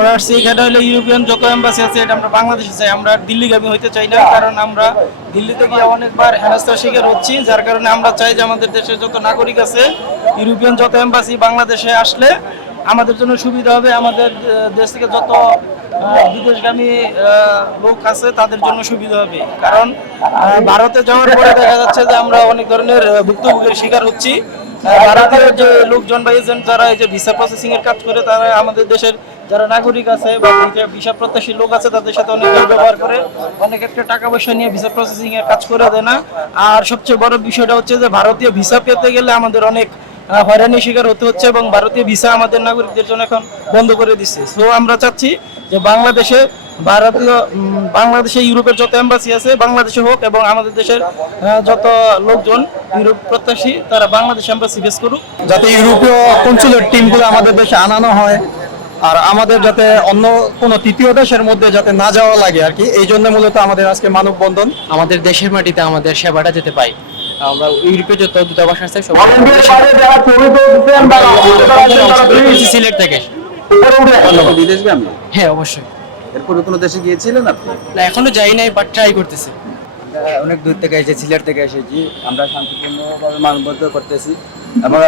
আমরা আসছি এখানে হলো ইউরোপিয়ান যত এম্বাসি আছে এটা আমরা বাংলাদেশে চাই, আমরা দিল্লিগামী হইতে চাই না, কারণ আমরা দিল্লিতে গিয়ে অনেকবার হেনস্থার শিকার হচ্ছি। যার কারণে আমরা চাই যে আমাদের দেশের যত নাগরিক আছে ইউরোপিয়ান যত এম্বাসি বাংলাদেশে আসলে আমাদের জন্য সুবিধা হবে, আমাদের দেশ থেকে যত বিদেশগামী লোক আছে তাদের জন্য সুবিধা হবে। কারণ ভারতে যাওয়ার পরে দেখা যাচ্ছে যে আমরা অনেক ধরনের ভুক্তভোগের শিকার হচ্ছি। ভারতীয় যে লোকজন বা এজেন্ট যারা এই যে ভিসা প্রসেসিং এর কাজ করে তারা আমাদের দেশের যারা নাগরিক আছে বা ভিসা প্রত্যাশী লোক আছে তাদের সাথে অনেক ব্যবহার করে, অনেক একটা টাকা পয়সা নিয়ে ভিসা প্রসেসিং এর কাজ করে দেয় না। আর সবচেয়ে বড় বিষয়টা হচ্ছে যে ভারতীয় ভিসা পেতে গেলে আমাদের অনেক হয়রানির শিকার হতে হচ্ছে এবং ভারতীয় ভিসা আমাদের নাগরিকদের জন্য এখন বন্ধ করে দিচ্ছে। সো আমরা চাচ্ছি যে বাংলাদেশে ইউরোপের যত এম্বাসি আছে বাংলাদেশে হোক এবং আমাদের দেশের যত লোকজন ইউরোপ প্রত্যাশী তারা বাংলাদেশ এম্বাসি ফেস করুক, যাতে ইউরোপীয় কনসুলেট টিমগুলো আমাদের দেশে আনানো হয় আর আমাদের যাতে অন্য কোনো তৃতীয় দেশের মধ্যে যাতে না যাওয়া লাগে আর কি। এই জন্য মূলত আমাদের আজকে মানববন্ধন। আমাদের দেশের মাটিতে আমাদের সেবাটা যেতে পাই। আমরা ইউরোপে যত দূতাবাস আছে সব সিলেট থেকে। বিদেশগামী? হ্যাঁ অবশ্যই। এরপরে কোনো দেশে গিয়েছিলেন আপনি? না এখনো যাই নাই, বাট ট্রাই করতেছি। অনেক দূর থেকে এসেছি, সিলেট থেকে এসেছি। আমরা শান্তিপূর্ণভাবে মানববন্ধন করতেছি এবং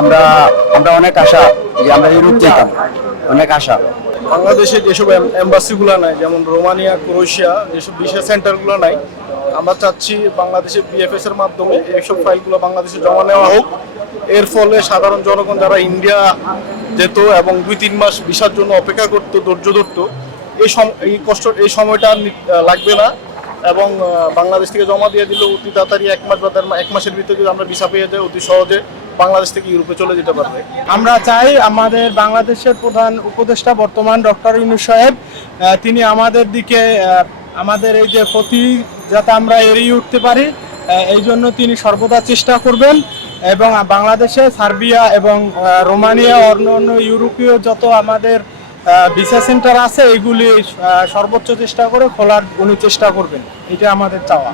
আমরা অনেক আশা যে আমরা ইউরোপ যেতাম, অনেক আশা। বাংলাদেশে যেসব এম্বাসিগুলো নাই, যেমন রোমানিয়া, ক্রোয়েশিয়া, যেসব ভিসা সেন্টারগুলো নাই, আমরা চাচ্ছি বাংলাদেশের বিএফএস এর মাধ্যমে এইসব ফাইলগুলো বাংলাদেশে জমা নেওয়া হোক। এর ফলে সাধারণ জনগণ যারা ইন্ডিয়া যেত এবং 2-3 মাস ভিসার জন্য অপেক্ষা করতো, ধৈর্য ধরতো, এই সময়টা লাগবে না এবং বাংলাদেশ থেকে জমা দিয়ে দিলে অতি তাড়াতাড়ি 1 মাস বা 1 মাসের ভিতরে যদি আমরা ভিসা পেয়ে যাই অতি সহজে বাংলাদেশ থেকে ইউরোপে চলে যেতে পারবে। আমরা চাই আমাদের বাংলাদেশের প্রধান উপদেষ্টা বর্তমান ডক্টর ইউনূস সাহেব তিনি আমাদের দিকে আমাদের এই যে ক্ষতি যাতে আমরা এড়িয়ে উঠতে পারি এই জন্য তিনি সর্বদা চেষ্টা করবেন এবং বাংলাদেশে সার্বিয়া এবং রোমানিয়া অন্য ইউরোপীয় যত আমাদের ভিসা সেন্টার আছে এগুলি সর্বোচ্চ চেষ্টা করে খোলার উনি চেষ্টা করবেন, এটা আমাদের চাওয়া।